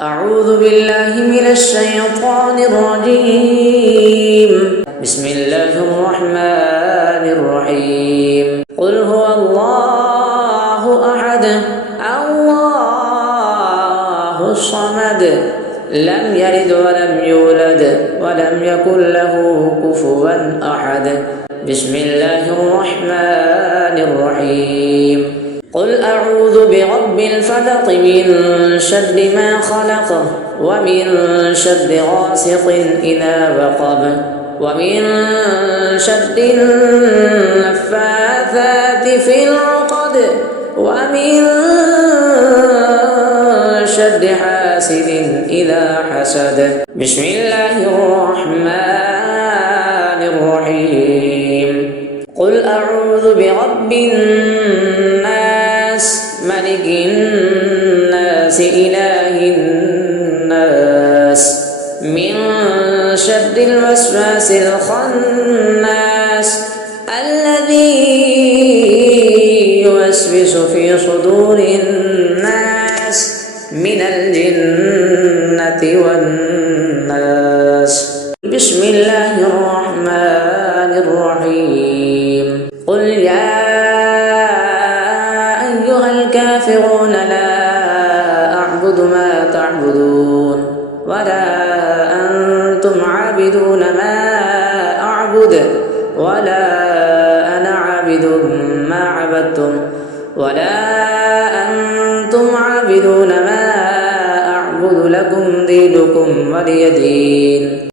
أعوذ بالله من الشيطان الرجيم. بسم الله الرحمن الرحيم. قل هو الله أحد الله الصمد لم يلد ولم يولد ولم يكن له كفوا أحد. بسم الله الرحمن الرحيم. قل أعوذ برب الفلق من شر ما خلق ومن شر غاسق إذا وقب ومن شر النفاثات في العقد ومن شر حاسد إذا حسد. بسم الله الرحمن الرحيم. قل أعوذ برب الناس ملك الناس إله الناس من شر الوسواس الخناس الذي يوسوس في صدور الناس من الجنة والناس. بسم الله الرحمن الرحيم. قل يا أيها الكافرون لا أعبد ما تعبدون ولا أنتم عابدون ما أعبد ولا أنا عابد ما عبدتم ولا أنتم عابدون ما أعبد لكم دينكم ولي دين.